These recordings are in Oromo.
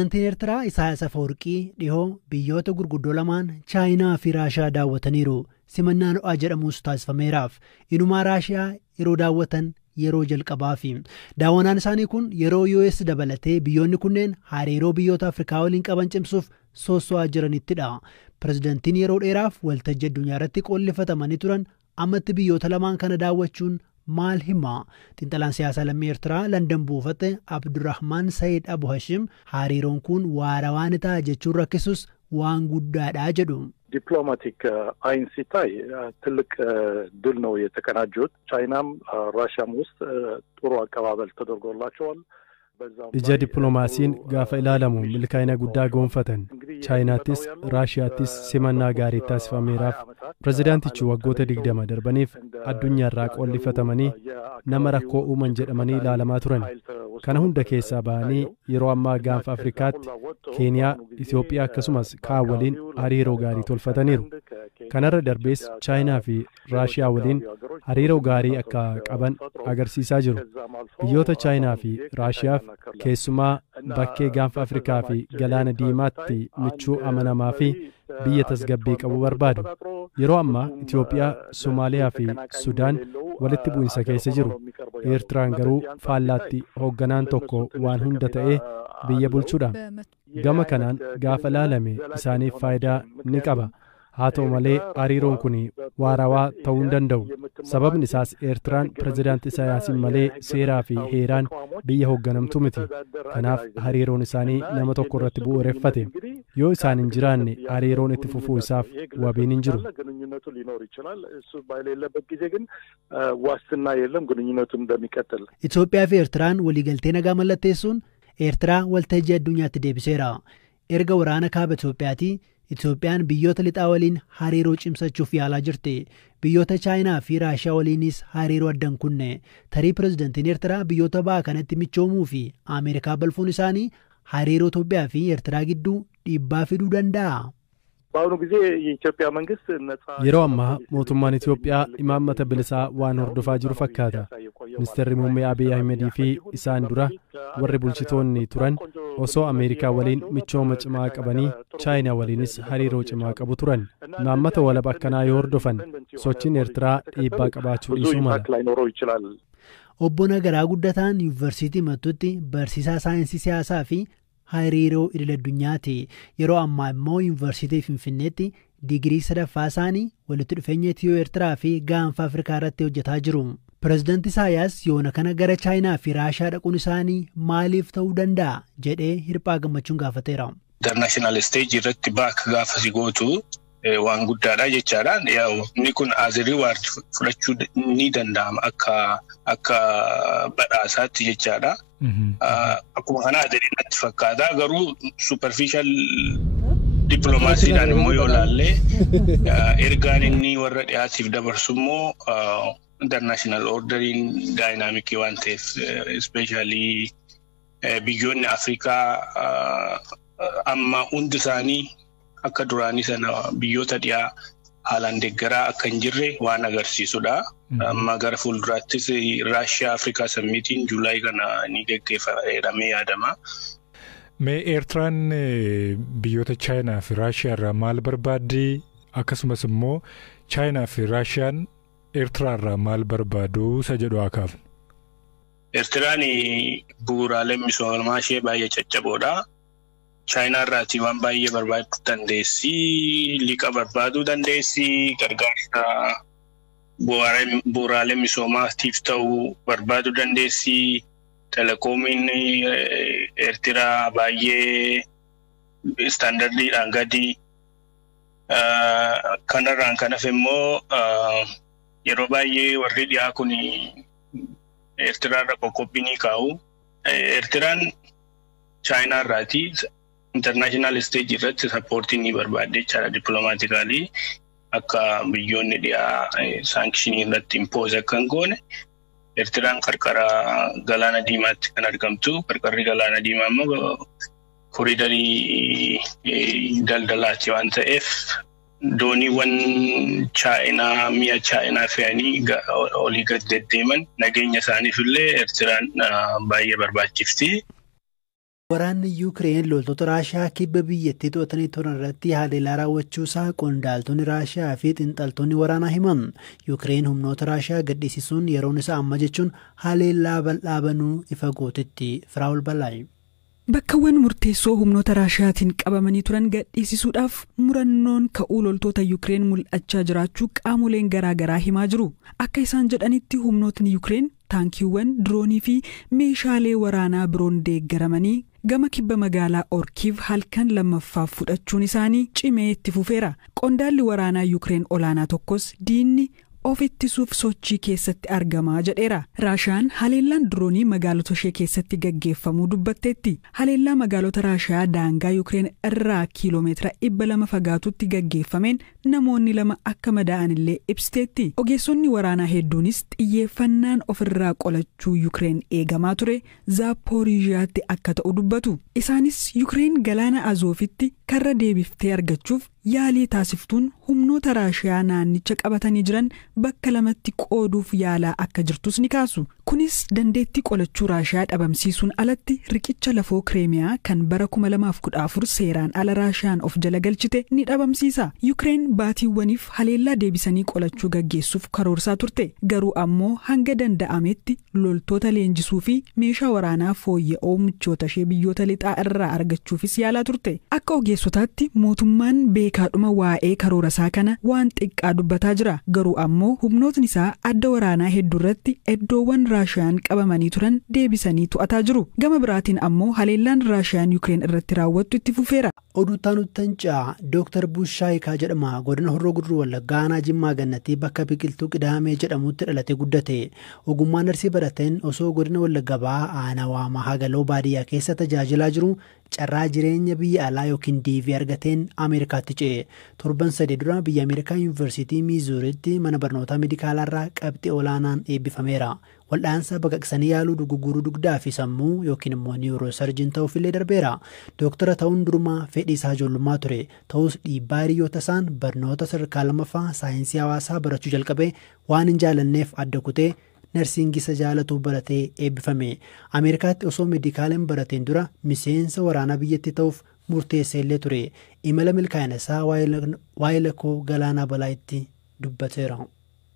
Pireezidantiin Eertiraa Isaayaas Afeworqii dhihoo biyyoota gurguddoo lamaan Chaayinaa fi Raashiyaa daawwataniiru. Simannaan ho'aa jedhamus taasifameeraaf. Inumaa Raashiyaa yeroo daawwatan yeroo jalqabaa fi daawwannaan isaanii kun yeroo US dabalatee biyyoonni kunneen hariiroo biyyoota Afrikaa waliin qaban cimsuuf soosso'aa jiranittidha. Pireezidantiin yeroo dheeraaf waltajjii addunyaa irratti qollifatamanii turan ammatti biyyoota lamaan kana daawwachuun maal hima? Xiinxalaan siyaasaa lammii Eertiraa Landan buufate Abdurrahmaan Sayyid Abu Hashim hariiroon kun waarawaa ni ta'a jechuun rakkisus waan guddaadha jedhu. ዲፕሎማቲክ አይን ሲታይ ትልቅ ድል ነው የተቀናጁት። ቻይናም ራሽያም ውስጥ ጥሩ አቀባበል ተደርጎላቸዋል። ija dippiloomaasiin gaafa ilaalamu milkaa'ina guddaa goonfatan chaayinaattis raashiyaattis simannaa gaarii taasifameeraaf pireezidaantichi waggoota 20 darbaniif addunyaarraa qollifatamanii nama rakkoo uuman jedhamanii ilaalamaa turan. Kana hunda keessaa ba'anii yeroo ammaa gaanfa Afrikaatti Keeniyaa, Itoophiyaa akkasumas kaan waliin hariiroo gaarii tolfataniiru. Kanarra darbees chaayinaa fi raashiyaa waliin hariiroo gaarii akka qaban agarsiisaa jiru. Biyyoota chaayinaa fi raashiyaaf keessumaa bakkee gaanfa Afrikaa fi galaana diimaatti michuu amanamaa fi biyya tasgabbii qabu barbaadu. Yeroo ammaa Itoophiyaa, Somaaliyaa fi Sudaan walitti bu'insa keessa jiru. Eertiraan garuu faallaatti hoogganaan tokko waan hunda ta'ee biyya bulchuudha. Gama kanaan gaafa ilaalame isaaniif faayidaa ni qaba. Haa ta'u malee hariiroon kun waarawaa ta'uu hin danda'u. Sababni isaas Eertiraan pireezidaantii Isaayaasiin malee seeraa fi heeraan biyya hoogganamtu miti. Kanaaf hariiroon isaanii nama tokko irratti bu'uureffate. Yoo isaan hin jiraanne hariiroon itti fufuu isaaf wabiin hin jiru. Itoophiyaa fi Eertiraan waliigaltee nagaa mallatteessuun Eertiraa waltajjii addunyaatti deebiseera. Erga waraana kaaba Itoophiyaatii Itoophiyaan biyyoota lixaa waliin hariiroo cimsachuuf yaalaa jirti. Biyyoota Chaayinaa fi Raashiyaa waliinis hariiroo addan kunne. Tarii pireezidantiin Eertiraa biyyoota ba'a kanatti michoomuu fi Ameerikaa balfuun isaanii hariiroo Itoophiyaa fi Eertiraa gidduu dhiibbaa fiduu danda'a. Yeroo ammaa mootummaan Itoophiyaa imaammata bilisaa waan hordofaa jiru fakkaata. Ministeerri muummee Abiy Ahimedii fi isaan dura warri bulchitoonni turan osoo Ameerikaa waliin michooma cimaa qabanii Chaayinaa waliinis hariiroo cimaa qabu turan. Imaammata walaba akkanaa yoo hordofan sochiin Eertiraa dhiibbaa qabaachuu dhiisuu mala. Obbo Nagaraa Guddataan Yuunivarsiitii Mattuutti barsiisaa saayinsii siyaasaa fi hariiroo idil-addunyaati. Yeroo ammaa immoo Yuunivarsiitii Finfinneetti digirii sadaffaa isaanii walitti dhufeenya Itiyoo Eertiraa fi gaanfa Afrikaa irratti hojjetaa jiru. Pireezidaantii Isaayaas yoona kana gara Chaayinaa fi Raashiyaa dhaquun isaanii maaliif ta'uu danda'a jedhee hirphaa gammachuun gaafateera. International stage irratti baaka gaafa si gootu waan guddaadha jechaadhaan inni kun azirii waan fudhachuu ni danda'ama akka badhaasaatti jechaadha. Akkuma kana azirii natti fakkaata garuu superficial diplomaasiidhaan immoo yoo ilaalle ergaan inni warra dhiyaatiif dabarsu immoo international ordering dynamic waan ta'eef especially biyyoonni Afrikaa amma hundi isaanii akka duraanii sana biyyoota dhiyaa haalaan deeggaraa akka hin jirre waan agarsiisudha. Amma gara fuulduraattis Raashiyaa Afrikaa Sammiitiin Juulaayii kana ni geggeeffamee yaadama. Mee Eertiraan biyyoota Chaayinaa fi Raashiyaa irraa maal barbaaddi? Akkasumas immoo Chaayinaa fi Raashiyaan Eertiraa irraa maal barbaadu isa jedhu haa kaafnu. Eertiraan bu'uuraaleen misoomaa ishee baay'ee caccaboodha. Chaayinaa irraatii waan baay'ee barbaaduu dandeessi, liqa barbaaduu dandeessi, gargaarsa bu'uuraalee misoomaatiif ta'uu barbaaduu dandeessi. Telekoomiin Eertiraa baay'ee istaandardiidhaan gadi. Kanarraan kan hafe immoo yeroo baay'ee warri dhiyaa kun Eertiraa irra qoqqobbii ni kaa'u. Eertiraan Chaayinaa irraatii international stage irratti sappoortii ni barbaadde jechaadha dippiloomaatikalii akka biyyoonni dhiyaa saankishinii irratti impooze akka hin goone. Eertiraan qarqara galaana diimaatti kan argamtu. Qarqarri galaana diimaa immoo koriidarii daldalaati waan ta'eef dooniiwwan Chaayinaa mi'a Chaayinaa fe'anii olii gad deddeeman nageenya isaaniif illee Eertiraan baay'ee barbaachifti. Waraanni Yuukireen loltoota Raashiyaa kibba biyyattii to'atanii turan irratti haleellaa raawwachuusaa qondaaltonni Raashiyaa fi xiinxaltoonni waraanaa himan. Yuukireen humnoota Raashiyaa gadhiisisuun yeroon isaa amma jechuun haleellaa bal'aa banuu ifa gootetti. Firaa'ol Balaayi. Bakkawwan murteessoo humnoota Raashiyaatiin qabamanii turan gadhiisisuudhaaf murannoon ka'uu loltoota Yuukireen mul'achaa jiraachuu qaamoleen garaagaraa himaa jiru. Akka isaan jedhanitti humnootni Yuukireen taankiiwwan, diroonii fi meeshaalee waraanaa biroon deeggaramanii gama kibba magaalaa Orkiiv halkan lammaffaaf fudhachuun isaanii cimee itti fufeera. Qondaalli waraanaa Yuukireen olaanaa tokkos diinni of ittisuuf sochii keessatti argamaa jedheera. Raashiyaan haleellaan diroonii magaalota ishee keessatti gaggeeffamuu dubbatteetti. Haleellaa magaalota Raashiyaa daangaa Yuukireen irraa kiiloomeetira 200 fagaatutti gaggeeffameen namoonni 2 akka madaa'an illee ibsiteetti. Ogeessonni waraanaa hedduunis xiyyeeffannaan ofirraa qolachuu Yuukireen eegamaa ture Zaapooriijiyaatti akka ta'u dubbatu. Isaanis Yuukireen galaana Azoofitti karra deebiftee argachuuf yaalii taasiftuun humnoota Raashiyaa naannicha qabatanii jiran bakka lamatti qooduuf yaalaa akka jirtus ni kaasu. Kunis dandeettii qolachuu Raashiyaa dhabamsiisuun alatti riqicha lafoo Kireemiyaa kan bara 2014 seeraan ala Raashiyaan of jala galchite ni dhabamsiisa. Yuukireen baatiiwwaniif haleellaa deebisanii qolachuu gaggeessuuf karoorsaa turte. Garuu ammoo hanga danda'ametti loltoota leenjisuu fi meeshaa waraanaa fooyya'oo michoota ishee biyyoota lixaa irraa argachuufis yaalaa turte. Akka ogeessotaatti mootummaan beekaadhuma waa'ee karoora isaa kana waan xiqqaa dubbataa jira. Garuu ammoo humnootni isaa adda waraanaa hedduurratti iddoowwan Raashiyaan qabamanii turan deebisanii to'ataa jiru. Gama biraatiin ammoo haleellaan Raashiyaan Yuukireen irratti raawwattu itti fufeera. Oduutaan Uttancaa Dr. Bushaayikaa jedhama. Godina Horroo Guduruu Wallaggaa aanaa Jimmaa Gannatii bakka biqiltuu Qidaamee jedhamutti dhalatee guddate. Ogummaa narsii barateen osoo godina Wallagga Bahaa aanaa Waamaa Hagaloo baadiyyaa keessa tajaajilaa jiru carraa jireenya biyya alaa yookiin diivii argateen Ameerikaatti ce'e. Torban 3 dura biyya Ameerikaa Yuunivarsiitii Miizuuritti mana barnootaa meedikaalaarraa qabxii olaanaan eebbifameera. Wal'aansa baqaqsanii yaaluu dugugguruu dugdaa fi sammuu yookiin immoo niiwuroosarjiin ta'uufillee darbeera. Dooktara ta'uun durumaa fedhii isaa ijoollummaa ture. Ta'us dhiibbaa hiriyoota isaan barnoota sadarkaa 2ffaa saayinsii hawaasaa barachuu jalqabee waan hin jaalanneef adda kutee narsiingisa jaalatu baratee eebbifame. Ameerikaatti osoo meedikaaliin barateen dura miseensa waraanaa biyyatti ta'uuf murteessee illee ture. Imala milkaa'ina isaa waa'ee lakkoo Galaanaa Balaayitti dubbateera.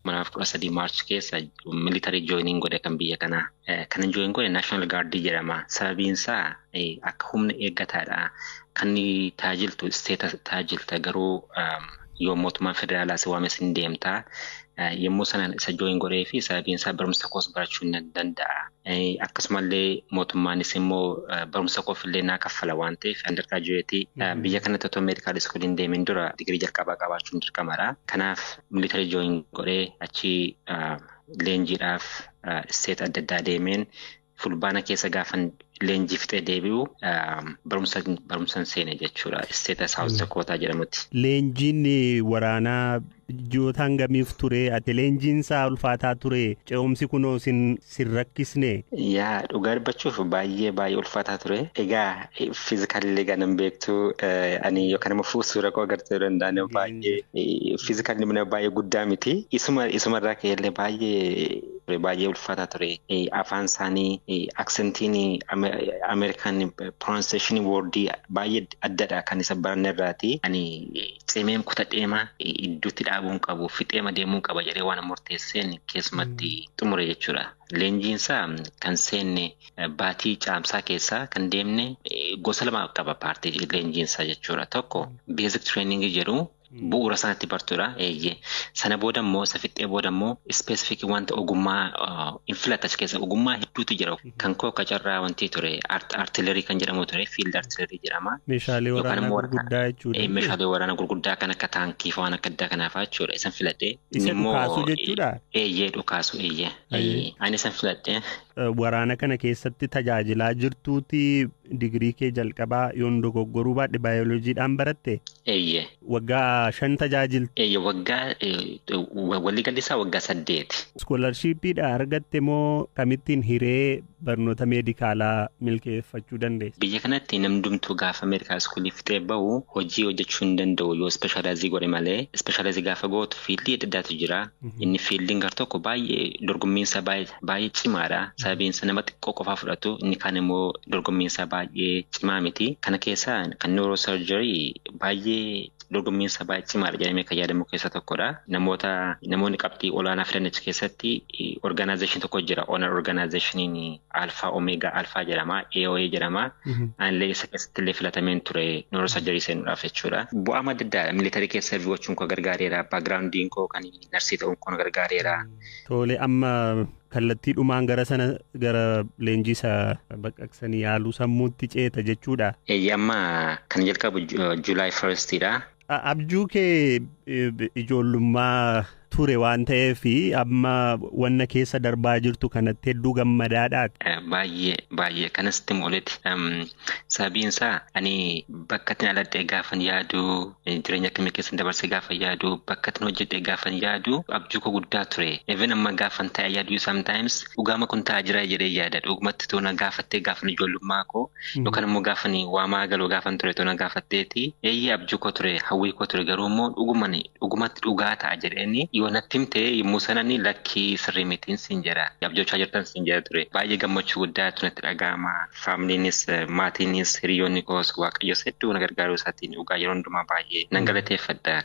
Manaaf 13 Maarch keessa military joining godhe kan biyya kanaa. Kan join godhe National Guard jedhama. Sababiin isaa akka humna eeggataadha. Kan taajiltu isteeta taajilta garuu yoo mootummaan federaalaa si waames hin deemtaa. Yommuu sana isa join godhee fi sababiin isaa barumsa koos barachuu hin danda'a. Akkasumallee mootummaanis immoo barumsa koofillee naa kaffala waan ta'eef undergraduate biyya kanatti otoo medical school hin deemin dura digirii jalqabaa qabaachuun dirqamadha. Kanaaf military join godhee achi leenjiidhaaf isteeta adda addaa deemeen fulbaana keessa gaafan leenjii fixee deebi'u barumsan seene jechuudha. Isteeta South Dakota jedhamutti. Leenjiin waraanaa ji'oota hangamiif ture? Ati leenjiin isaa ulfaataa ture? Ce'umsi kunoo sin rakkisne? Yaa dhugaa dubbachuuf baay'ee ulfaataa ture. Egaa fiizikaalii ganan beektu ani yookaan immoo suura koo agartee danda'an baay'ee fiizikaalii mana baay'ee guddaa miti. Isumarraa ka'ellee baay'ee ulfaataa ture. Afaan isaanii aksentiin American pronunciation wordii baay'ee addadha kan isa baranne irraati. Ani cimeen kutadheema iddootti dhaabuun qabu fixeema deemuun qaba jedhee waan murteesseen keessumatti xumure jechuudha. Leenjiinsaa kan seenne baatii caamsaa keessaa kan deemne gosa lama qaba paartii leenjiinsaa jechuudha. Tokko basic training jedhu bu'uura sanatti bartuudha. Sana booda immoo isa fixee booda immoo specific wanta ogummaa infilatachi keessa ogummaa hedduutu jira. Kan koo qacarraa wanti ture artillery kan jedhamu ture field artillery jedhama. Meeshaalee waraanaa gurguddaa jechuudha. Meeshaalee waraanaa gurguddaa kan akka taankii fi waan akka addaa kanaafaa jechuudha. Isan filadhee. Isa dhukaasuu jechuudha? Dhukaasuu ani isan filadhee. Waraana kana keessatti tajaajilaa jirtuuti digirii kee jalqabaa yoon dogoggoruu baadhe baayoloojiidhaan baratte? Waggaa 5 tajaajilte? Waliigalli isaa waggaa 8. Iskoolarshiippiidha argatte moo kamittiin hiree barnoota meedikaalaa milkeeffachuu dandeesse? Biyya kanatti namdumtuu gaafa meedikaal iskuulii fixee bahu hojii hojjechuu hin danda'u yoo ispeeshaalaayizii godhe malee. Ispeeshaalaayizii gaafa gootu fiildii adda addaatu jira. Inni fiildiin gar tokko baay'ee dorgommiinsa baay'ee cimaadha. sababiinsa nama xiqqoo qofaa fudhatu inni kaan immoo dorgommiinsa baay'ee cimaa miti. Kana keessaa kan neurosurgery baay'ee dorgommiinsa baay'ee cimaadha jedhamee kan yaadamu keessaa tokkodha. Namoonni qabxii olaanaa fidan achi keessatti organization tokko jira. Honor organizationiin Alpha Omega Alpha jedhama. AOA jedhama. Anillee isa keessatti illee filatameen ture neurosurgery seenuudhaaf jechuudha. Bu'aa adda addaa militarii keessa gochuun koo gargaareera. Backgroundiin koo kan narsii ta'uun koo gargaareera. Tole amma kallattiidhumaan gara leenjisa baqaqsanii yaaluu sammuutti ceeta jechuudha. Amma kan jalqabu July 1stidha. Abjuu kee ijoollummaa ture waan ta'eef amma wanna keessa darbaa jirtu kanatti hedduu gammadaadhaati. Baay'ee kanatti mul'ate. Sababiinsaa ani bakka itti aladhee gaafan yaadu jireenya akkamii keessa dabarsee gaafan yaadu bakka itti hojjedhee gaafan yaadu abjuu koo guddaa ture. Even amma gaafan taa'ee yaadu sometimes dhugaama kun taa'aa jira jedhee yaada. Dhugumatti toona gaafattee gaafan ijoollummaa koo yookaan immoo gaafan waamaa galoo gaafan ture toona gaafatteeti. Abjuu koo ture hawwii koo ture garuu immoo dhugumatti dhugaa ta'a jedheeni. Natti himtee yommuu sanani lakkii sirrii mitiin siin jedha. Abjochaa jirtan siin jedha ture. Baay'ee gammachuu guddaatu natti dhaga'ama. Faamiliinis maatiinis hiriyoonni koos waaqayyo hedduu na gargaaruu isaatiin dhugaa yeroo hundumaa baay'ee nan galateeffadha.